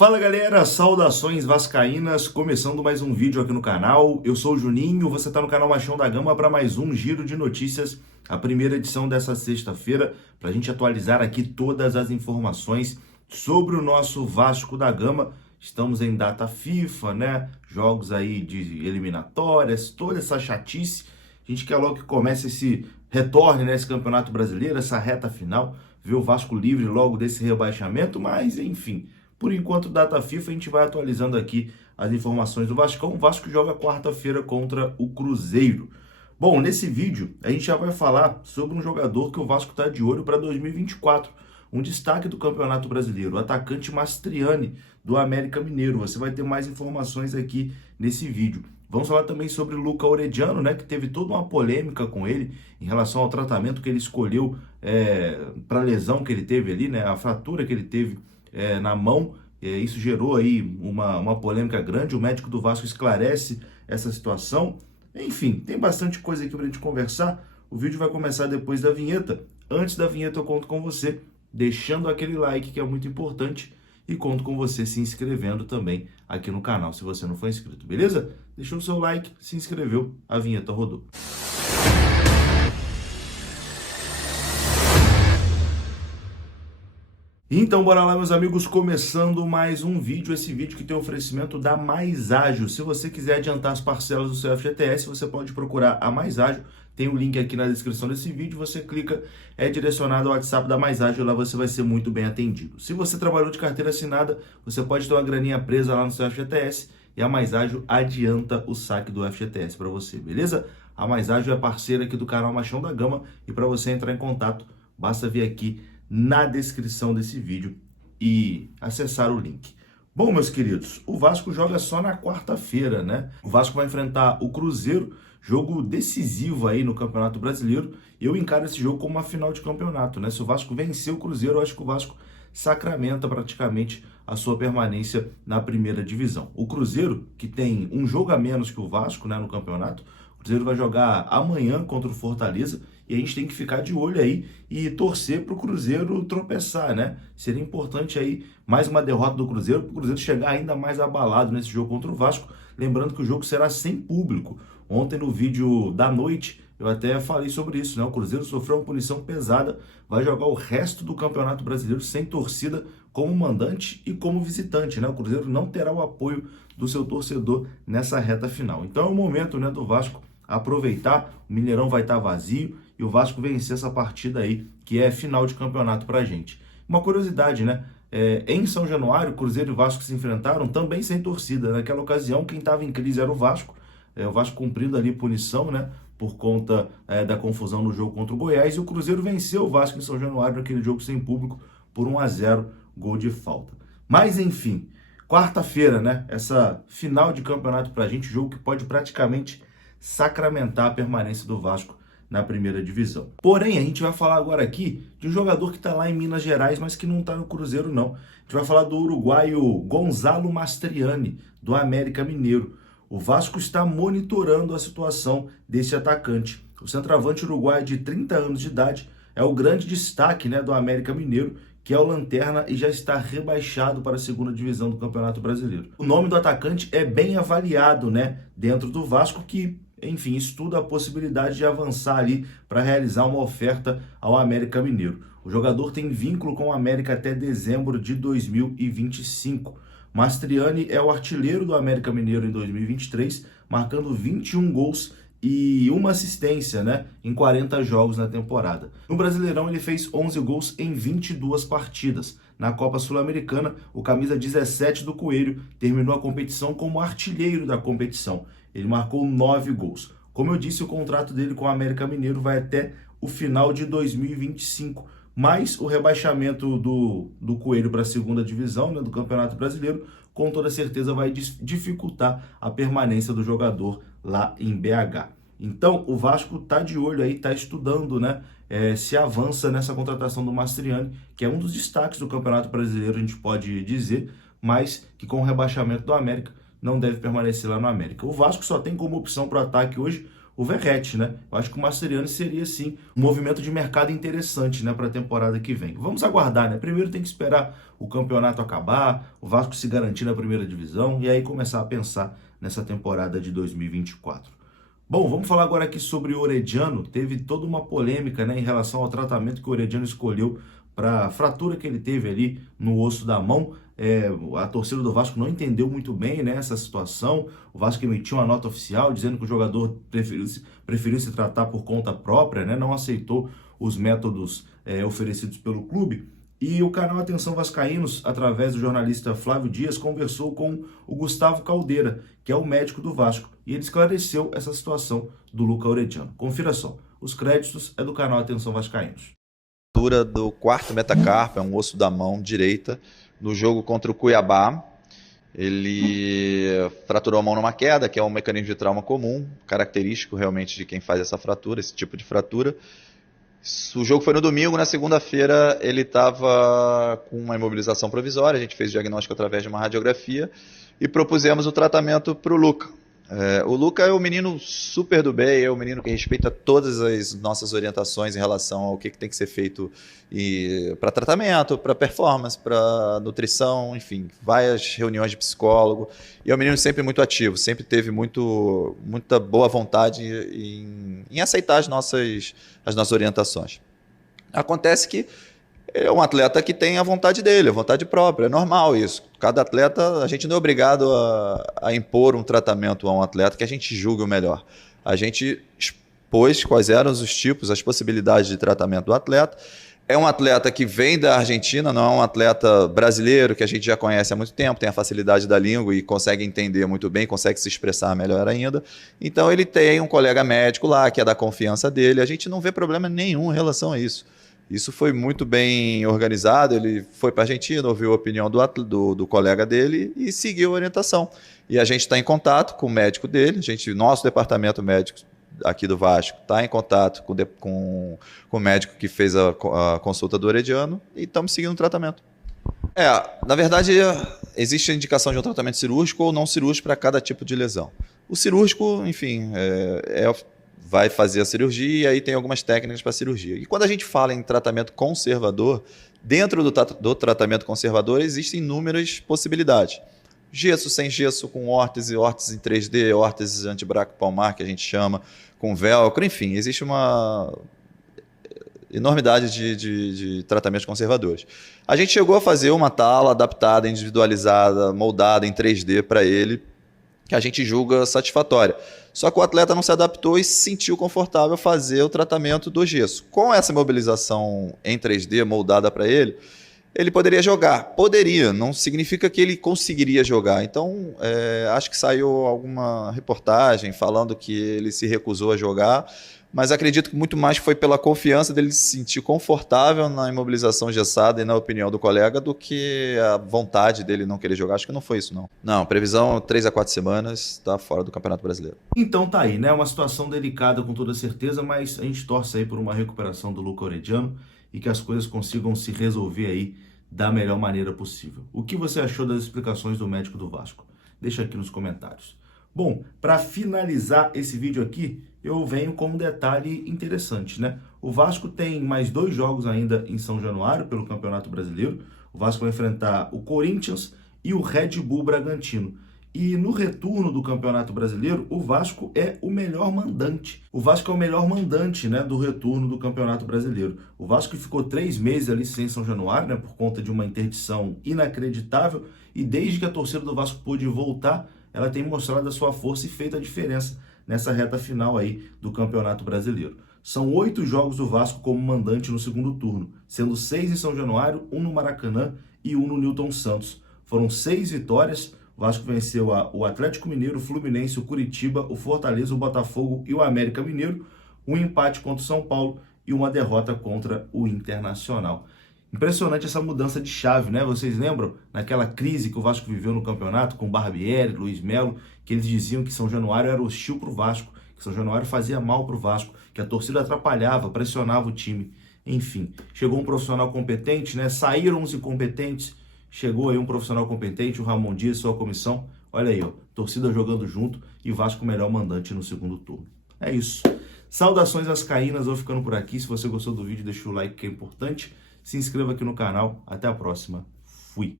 Fala galera, saudações vascaínas, começando mais um vídeo aqui no canal. Eu sou o Juninho, você está no canal Machão da Gama para mais um giro de notícias, a primeira edição dessa sexta-feira, para a gente atualizar aqui todas as informações sobre o nosso Vasco da Gama. Estamos em data FIFA, né? Jogos aí de eliminatórias, toda essa chatice. A gente quer logo que comece retorne, né, esse Campeonato Brasileiro, essa reta final, ver o Vasco livre logo desse rebaixamento, mas enfim. Por enquanto, data FIFA, a gente vai atualizando aqui as informações do Vascão. O Vasco joga quarta-feira contra o Cruzeiro. Bom, nesse vídeo, a gente já vai falar sobre um jogador que o Vasco está de olho para 2024. Um destaque do Campeonato Brasileiro, o atacante Mastriani, do América Mineiro. Você vai ter mais informações aqui nesse vídeo. Vamos falar também sobre o Luca Orediano, né, que teve toda uma polêmica com ele em relação ao tratamento que ele escolheu para a lesão que ele teve ali, né, a fratura que ele teve na mão. Isso gerou aí uma polêmica grande. O médico do Vasco esclarece essa situação. Enfim, tem bastante coisa aqui para a gente conversar. O vídeo vai começar depois da vinheta. Antes da vinheta eu conto com você deixando aquele like, que é muito importante, e conto com você se inscrevendo também aqui no canal, se você não for inscrito, beleza? Deixou o seu like, se inscreveu, a vinheta rodou. Então, bora lá, meus amigos, começando mais um vídeo, esse vídeo que tem oferecimento da Mais Ágil. Se você quiser adiantar as parcelas do seu FGTS, você pode procurar a Mais Ágil, tem o link aqui na descrição desse vídeo, você clica, é direcionado ao WhatsApp da Mais Ágil, lá você vai ser muito bem atendido. Se você trabalhou de carteira assinada, você pode ter uma graninha presa lá no seu FGTS e a Mais Ágil adianta o saque do FGTS para você, beleza? A Mais Ágil é parceira aqui do canal Machão da Gama e para você entrar em contato, basta vir aqui na descrição desse vídeo e acessar o link. Bom, meus queridos, o Vasco joga só na quarta-feira, né? O Vasco vai enfrentar o Cruzeiro, jogo decisivo aí no Campeonato Brasileiro. Eu encaro esse jogo como uma final de campeonato, né? Se o Vasco vencer o Cruzeiro, eu acho que o Vasco sacramenta praticamente a sua permanência na primeira divisão. O Cruzeiro, que tem um jogo a menos que o Vasco, né, no campeonato, o Cruzeiro vai jogar amanhã contra o Fortaleza e a gente tem que ficar de olho aí e torcer para o Cruzeiro tropeçar, né? Seria importante aí mais uma derrota do Cruzeiro, para o Cruzeiro chegar ainda mais abalado nesse jogo contra o Vasco. Lembrando que o jogo será sem público. Ontem no vídeo da noite eu até falei sobre isso, né? O Cruzeiro sofreu uma punição pesada, vai jogar o resto do Campeonato Brasileiro sem torcida como mandante e como visitante, né? O Cruzeiro não terá o apoio do seu torcedor nessa reta final. Então é o momento, né, do Vasco aproveitar, o Mineirão vai estar vazio e o Vasco vencer essa partida aí, que é final de campeonato pra gente. Uma curiosidade, né? Em São Januário, Cruzeiro e Vasco se enfrentaram também sem torcida. Naquela ocasião, quem estava em crise era o Vasco cumprindo ali punição, né? Por conta da confusão no jogo contra o Goiás, e o Cruzeiro venceu o Vasco em São Januário naquele jogo sem público por 1-0, gol de falta. Mas enfim, quarta-feira, né? Essa final de campeonato pra gente, jogo que pode praticamente sacramentar a permanência do Vasco na primeira divisão. Porém, a gente vai falar agora aqui de um jogador que está lá em Minas Gerais, mas que não está no Cruzeiro, não. A gente vai falar do uruguaio Gonzalo Mastriani, do América Mineiro. O Vasco está monitorando a situação desse atacante. O centroavante uruguaio de 30 anos de idade é o grande destaque, né, do América Mineiro, que é o lanterna e já está rebaixado para a segunda divisão do Campeonato Brasileiro. O nome do atacante é bem avaliado, né, dentro do Vasco, que enfim, estuda a possibilidade de avançar ali para realizar uma oferta ao América Mineiro. O jogador tem vínculo com o América até dezembro de 2025. Mastriani é o artilheiro do América Mineiro em 2023, marcando 21 gols e uma assistência, né, em 40 jogos na temporada. No Brasileirão ele fez 11 gols em 22 partidas. Na Copa Sul-Americana, o camisa 17 do Coelho terminou a competição como artilheiro da competição. Ele marcou 9 gols. Como eu disse, o contrato dele com o América Mineiro vai até o final de 2025. Mas o rebaixamento do Coelho para a segunda divisão, né, do Campeonato Brasileiro, com toda certeza vai dificultar a permanência do jogador lá em BH. Então, o Vasco está de olho aí, está estudando, né, se avança nessa contratação do Mastriani, que é um dos destaques do Campeonato Brasileiro, a gente pode dizer, mas que com o rebaixamento do América não deve permanecer lá no América. O Vasco só tem como opção para o ataque hoje o Verratti, né? Eu acho que o Mascherano seria, sim, um movimento de mercado interessante, né, para a temporada que vem. Vamos aguardar, né? Primeiro tem que esperar o campeonato acabar, o Vasco se garantir na primeira divisão e aí começar a pensar nessa temporada de 2024. Bom, vamos falar agora aqui sobre o Orediano. Teve toda uma polêmica, né, em relação ao tratamento que o Orediano escolheu para a fratura que ele teve ali no osso da mão. A torcida do Vasco não entendeu muito bem, né, essa situação. O Vasco emitiu uma nota oficial dizendo que o jogador preferiu se tratar por conta própria, né, não aceitou os métodos oferecidos pelo clube. E o canal Atenção Vascaínos, através do jornalista Flávio Dias, conversou com o Gustavo Caldeira, que é o médico do Vasco, e ele esclareceu essa situação do Luca Orediano. Confira só, os créditos é do canal Atenção Vascaínos. Fratura do quarto metacarpo, é um osso da mão direita, no jogo contra o Cuiabá. Ele fraturou a mão numa queda, que é um mecanismo de trauma comum, característico realmente de quem faz essa fratura, esse tipo de fratura. O jogo foi no domingo, na segunda-feira ele estava com uma imobilização provisória, a gente fez o diagnóstico através de uma radiografia e propusemos o tratamento para o Luca. O Luca é um menino super do bem, é um menino que respeita todas as nossas orientações em relação ao que tem que ser feito para tratamento, para performance, para nutrição, enfim, várias reuniões de psicólogo. E é um menino sempre muito ativo, sempre teve muita boa vontade em aceitar as nossas orientações. Acontece que é um atleta que tem a vontade dele, a vontade própria, é normal isso. Cada atleta, a gente não é obrigado a impor um tratamento a um atleta que a gente julgue o melhor. A gente expôs quais eram os tipos, as possibilidades de tratamento do atleta. É um atleta que vem da Argentina, não é um atleta brasileiro que a gente já conhece há muito tempo, tem a facilidade da língua e consegue entender muito bem, consegue se expressar melhor ainda. Então ele tem um colega médico lá que é da confiança dele, a gente não vê problema nenhum em relação a isso. Isso foi muito bem organizado, ele foi para a Argentina, ouviu a opinião do colega dele e seguiu a orientação. E a gente está em contato com o médico dele, nosso departamento médico aqui do Vasco está em contato com o médico que fez a consulta do Orediano e estamos seguindo o tratamento. Na verdade, existe a indicação de um tratamento cirúrgico ou não cirúrgico para cada tipo de lesão. O cirúrgico, enfim, vai fazer a cirurgia e aí tem algumas técnicas para cirurgia. E quando a gente fala em tratamento conservador, dentro do tratamento conservador existem inúmeras possibilidades. Gesso sem gesso, com órtese em 3D, órtese antebraco palmar, que a gente chama, com velcro, enfim, existe uma enormidade de tratamentos conservadores. A gente chegou a fazer uma tala adaptada, individualizada, moldada em 3D para ele, que a gente julga satisfatória. Só que o atleta não se adaptou e se sentiu confortável fazer o tratamento do gesso. Com essa mobilização em 3D moldada para ele, ele poderia jogar. Poderia, não significa que ele conseguiria jogar. Então, acho que saiu alguma reportagem falando que ele se recusou a jogar, mas acredito que muito mais foi pela confiança dele se sentir confortável na imobilização gessada e na opinião do colega do que a vontade dele não querer jogar. Acho que não foi isso, não. Não, previsão 3 a 4 semanas, está fora do Campeonato Brasileiro. Então tá aí, né? Uma situação delicada com toda certeza, mas a gente torce aí por uma recuperação do Luca Orediano e que as coisas consigam se resolver aí da melhor maneira possível. O que você achou das explicações do médico do Vasco? Deixa aqui nos comentários. Bom, para finalizar esse vídeo aqui, eu venho com um detalhe interessante, né? O Vasco tem mais 2 jogos ainda em São Januário pelo Campeonato Brasileiro. O Vasco vai enfrentar o Corinthians e o Red Bull Bragantino. E no retorno do Campeonato Brasileiro, o Vasco é o melhor mandante. O Vasco é o melhor mandante, né, do retorno do Campeonato Brasileiro. O Vasco ficou 3 meses ali sem São Januário, né, por conta de uma interdição inacreditável. E desde que a torcida do Vasco pôde voltar, ela tem mostrado a sua força e feito a diferença nessa reta final aí do Campeonato Brasileiro. São 8 jogos do Vasco como mandante no segundo turno, sendo 6 em São Januário, 1 no Maracanã e 1 no Newton Santos. Foram 6 vitórias. O Vasco venceu o Atlético Mineiro, o Fluminense, o Curitiba, o Fortaleza, o Botafogo e o América Mineiro, um empate contra o São Paulo e uma derrota contra o Internacional. Impressionante essa mudança de chave, né? Vocês lembram naquela crise que o Vasco viveu no campeonato com Barbieri, Luiz Melo, que eles diziam que São Januário era hostil para o Vasco, que São Januário fazia mal para o Vasco, que a torcida atrapalhava, pressionava o time. Enfim, chegou um profissional competente, né? Saíram os incompetentes, chegou aí um profissional competente, o Ramon Dias e sua comissão. Olha aí, ó, torcida jogando junto e Vasco melhor mandante no segundo turno. É isso. Saudações vascaínas, vou ficando por aqui. Se você gostou do vídeo, deixa o like que é importante. Se inscreva aqui no canal. Até a próxima.